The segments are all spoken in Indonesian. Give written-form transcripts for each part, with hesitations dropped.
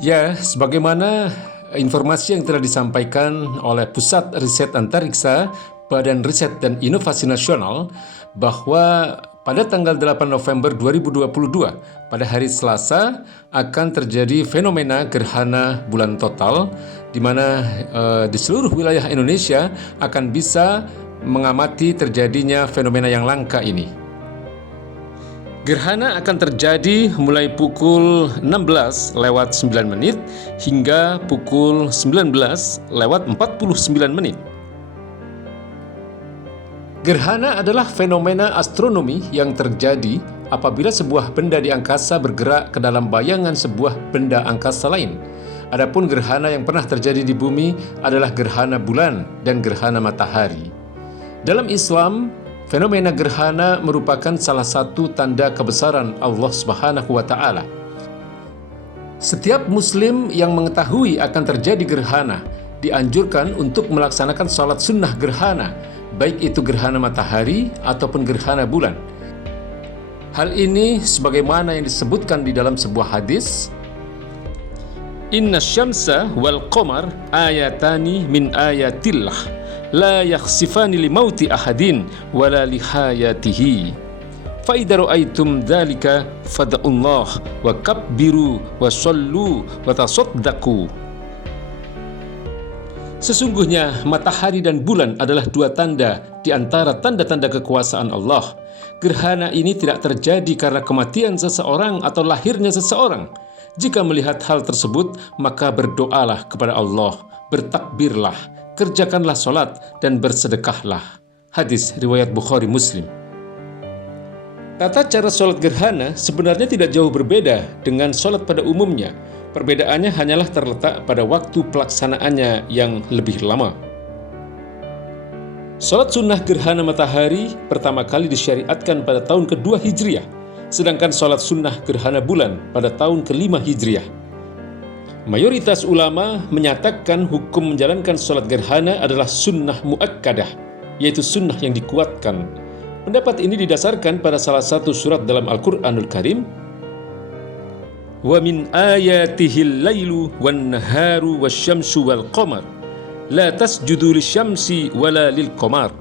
Ya, sebagaimana informasi yang telah disampaikan oleh Pusat Riset Antariksa, Badan Riset dan Inovasi Nasional, bahwa pada tanggal 8 November 2022, pada hari Selasa, akan terjadi fenomena gerhana bulan total, di mana di seluruh wilayah Indonesia akan bisa mengamati terjadinya fenomena yang langka ini. Gerhana akan terjadi mulai pukul 16:09 hingga pukul 19:49. Gerhana adalah fenomena astronomi yang terjadi apabila sebuah benda di angkasa bergerak ke dalam bayangan sebuah benda angkasa lain. Adapun gerhana yang pernah terjadi di bumi adalah gerhana bulan dan gerhana matahari. Dalam Islam, fenomena gerhana merupakan salah satu tanda kebesaran Allah Subhanahu wa Ta'ala. Setiap Muslim yang mengetahui akan terjadi gerhana dianjurkan untuk melaksanakan sholat sunnah gerhana, baik itu gerhana matahari ataupun gerhana bulan. Hal ini sebagaimana yang disebutkan di dalam sebuah hadis, "Inna syamsa wal qamar ayatani min ayatillah. La yakhsifani li mauti ahadin wala li hayatihi. Fa idza ra'aitum dzalika fad'ullah wa kabbiru wa shallu wa tasaddaqu." Sesungguhnya matahari dan bulan adalah dua tanda di antara tanda-tanda kekuasaan Allah. Gerhana ini tidak terjadi karena kematian seseorang atau lahirnya seseorang. Jika melihat hal tersebut, maka berdoalah kepada Allah, bertakbirlah, kerjakanlah sholat, dan bersedekahlah. Hadis riwayat Bukhari Muslim. Tata cara sholat gerhana sebenarnya tidak jauh berbeda dengan sholat pada umumnya. Perbedaannya hanyalah terletak pada waktu pelaksanaannya yang lebih lama. Sholat sunnah gerhana matahari pertama kali disyariatkan pada tahun kedua Hijriah, sedangkan sholat sunnah gerhana bulan pada tahun kelima Hijriah. Mayoritas ulama menyatakan hukum menjalankan sholat gerhana adalah sunnah muakkadah, yaitu sunnah yang dikuatkan. Pendapat ini didasarkan pada salah satu surat dalam Al-Quranul Karim, "Wa min ayatihil lailu wan naharu wasyamsu wal qamar, la tasjudu lisyamsi wala lil qamar,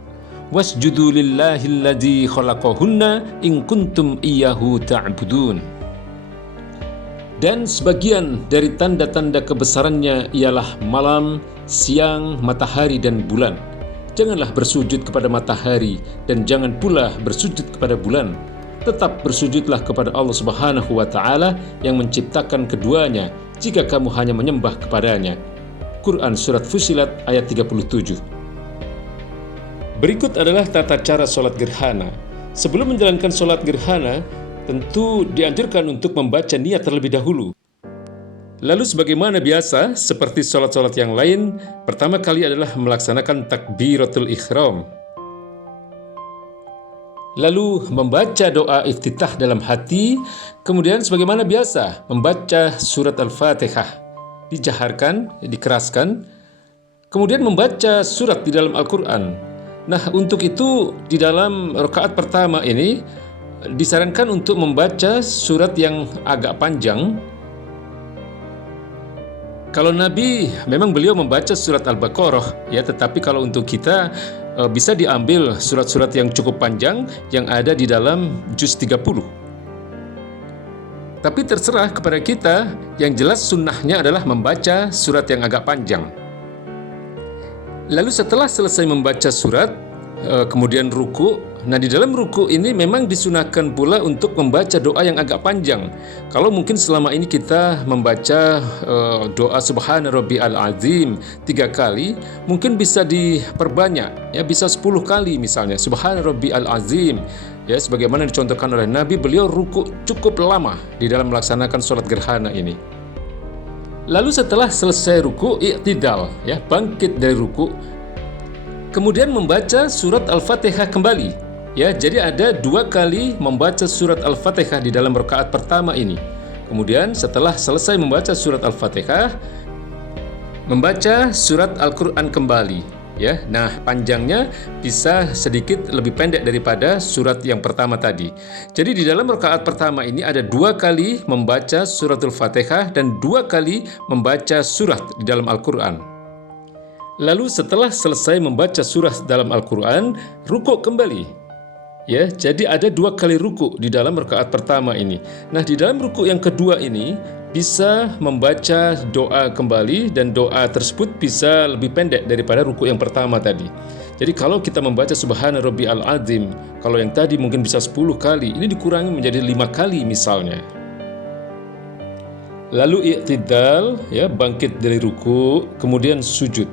wasjudu lillahi alladzi khalaqahunna in kuntum iyyahu ta'budun." Dan sebagian dari tanda-tanda kebesarannya ialah malam, siang, matahari, dan bulan. Janganlah bersujud kepada matahari dan jangan pula bersujud kepada bulan. Tetap bersujudlah kepada Allah Subhanahu wa Ta'ala yang menciptakan keduanya jika kamu hanya menyembah kepadanya. Quran Surat Fussilat ayat 37. Berikut adalah tata cara sholat gerhana. Sebelum menjalankan sholat gerhana, tentu dianjurkan untuk membaca niat terlebih dahulu. Lalu sebagaimana biasa, seperti sholat-sholat yang lain, pertama kali adalah melaksanakan takbiratul ihram. Lalu membaca doa iftitah dalam hati, kemudian sebagaimana biasa, membaca surat Al-Fatihah, dijaharkan, dikeraskan, kemudian membaca surat di dalam Al-Quran. Nah, untuk itu di dalam rakaat pertama ini, disarankan untuk membaca surat yang agak panjang. Kalau Nabi memang beliau membaca surat Al-Baqarah ya, tetapi kalau untuk kita bisa diambil surat-surat yang cukup panjang yang ada di dalam juz 30. Tapi terserah kepada kita, yang jelas sunnahnya adalah membaca surat yang agak panjang. Lalu setelah selesai membaca surat, kemudian ruku, Nah, di dalam ruku ini memang disunahkan pula untuk membaca doa yang agak panjang. Kalau mungkin selama ini kita membaca doa Subhana Rabbiyal Azim 3 kali, mungkin bisa diperbanyak, ya bisa 10 kali misalnya Subhana Rabbiyal Azim. Ya, sebagaimana dicontohkan oleh Nabi, beliau ruku cukup lama di dalam melaksanakan sholat gerhana ini. Lalu setelah selesai ruku, i'tidal, ya bangkit dari ruku, kemudian membaca surat Al-Fatihah kembali. Ya, jadi ada 2 kali membaca surat Al-Fatihah di dalam rakaat pertama ini. Kemudian setelah selesai membaca surat Al-Fatihah, membaca surat Al-Quran kembali. Ya, nah panjangnya bisa sedikit lebih pendek daripada surat yang pertama tadi. Jadi di dalam rakaat pertama ini ada 2 kali membaca suratul Fatihah dan 2 kali membaca surat di dalam Al-Quran. Lalu setelah selesai membaca surah dalam Al-Quran, rukuk kembali. Ya, jadi ada 2 kali rukuk di dalam rakaat pertama ini. Nah, di dalam rukuk yang kedua ini bisa membaca doa kembali, dan doa tersebut bisa lebih pendek daripada rukuk yang pertama tadi. Jadi kalau kita membaca Subhana Rabbiyal Azim, kalau yang tadi mungkin bisa 10 kali, ini dikurangi menjadi 5 kali misalnya. Lalu i'tidal, ya bangkit dari rukuk, kemudian sujud.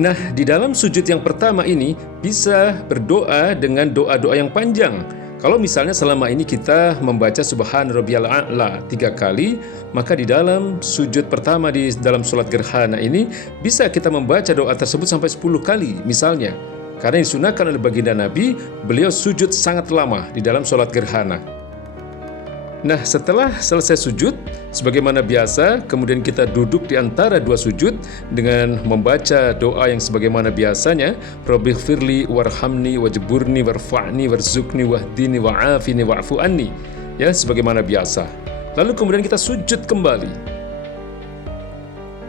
Nah, di dalam sujud yang pertama ini bisa berdoa dengan doa-doa yang panjang. Kalau misalnya selama ini kita membaca Subhan Rabbiyal A'la 3 kali, maka di dalam sujud pertama di dalam sholat gerhana ini bisa kita membaca doa tersebut sampai 10 kali misalnya. Karena disunahkan oleh baginda Nabi, beliau sujud sangat lama di dalam sholat gerhana. Nah, setelah selesai sujud, sebagaimana biasa, kemudian kita duduk di antara 2 sujud dengan membaca doa yang sebagaimana biasanya, Rabbighfirli warhamni wajburni warfa'ni warzuqni wahdini wa'afini wa'fu anni. Ya, sebagaimana biasa. Lalu kemudian kita sujud kembali.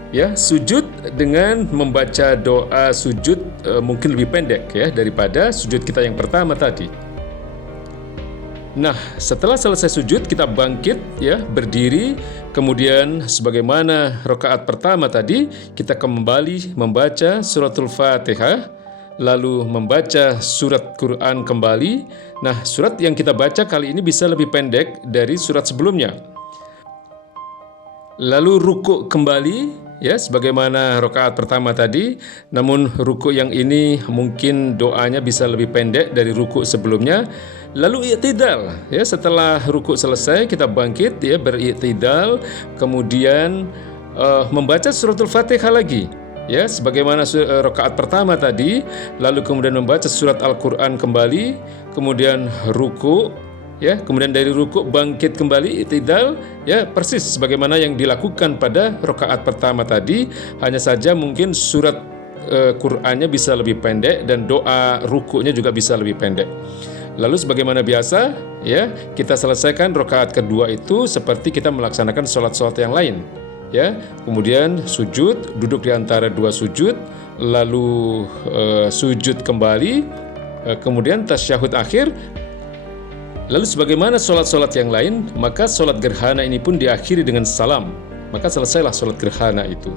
Ya, sujud dengan membaca doa sujud mungkin lebih pendek ya daripada sujud kita yang pertama tadi. Nah, setelah selesai sujud kita bangkit ya, berdiri, kemudian sebagaimana rakaat pertama tadi kita kembali membaca suratul Fatihah, lalu membaca surat Quran kembali. Nah, surat yang kita baca kali ini bisa lebih pendek dari surat sebelumnya. Lalu rukuk kembali ya sebagaimana rakaat pertama tadi, namun rukuk yang ini mungkin doanya bisa lebih pendek dari rukuk sebelumnya. Lalu i'tidal ya, setelah rukuk selesai kita bangkit ya, beri'tidal, kemudian membaca suratul Fatihah lagi ya sebagaimana rakaat pertama tadi, lalu kemudian membaca surat Al-Qur'an kembali, kemudian rukuk ya, kemudian dari rukuk bangkit kembali i'tidal ya, persis sebagaimana yang dilakukan pada rakaat pertama tadi, hanya saja mungkin surat Qur'annya bisa lebih pendek dan doa rukuknya juga bisa lebih pendek. Lalu sebagaimana biasa ya, kita selesaikan rakaat kedua itu seperti kita melaksanakan sholat-sholat yang lain ya. Kemudian sujud, duduk di antara 2 sujud, lalu sujud kembali, kemudian tasyahud akhir. Lalu sebagaimana sholat-sholat yang lain, maka sholat gerhana ini pun diakhiri dengan salam. Maka selesailah sholat gerhana itu.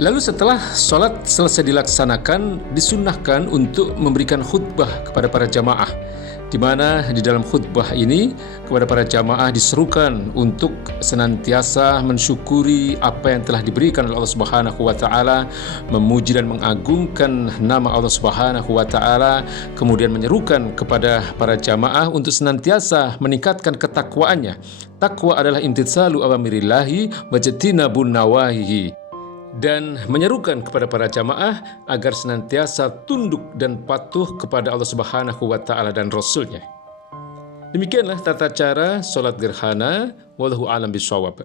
Lalu setelah sholat selesai dilaksanakan, disunnahkan untuk memberikan khutbah kepada para jamaah, di mana di dalam khutbah ini kepada para jamaah diserukan untuk senantiasa mensyukuri apa yang telah diberikan oleh Allah Subhanahu wa taala, memuji dan mengagungkan nama Allah Subhanahu wa taala, kemudian menyerukan kepada para jamaah untuk senantiasa meningkatkan ketakwaannya. Takwa adalah imtitsalu awamirillahi wa ijtinabun nawahihi, dan menyerukan kepada para jamaah agar senantiasa tunduk dan patuh kepada Allah Subhanahu wa taala dan Rasul-Nya. Demikianlah tata cara salat gerhana, wallahu a'lam bishawab.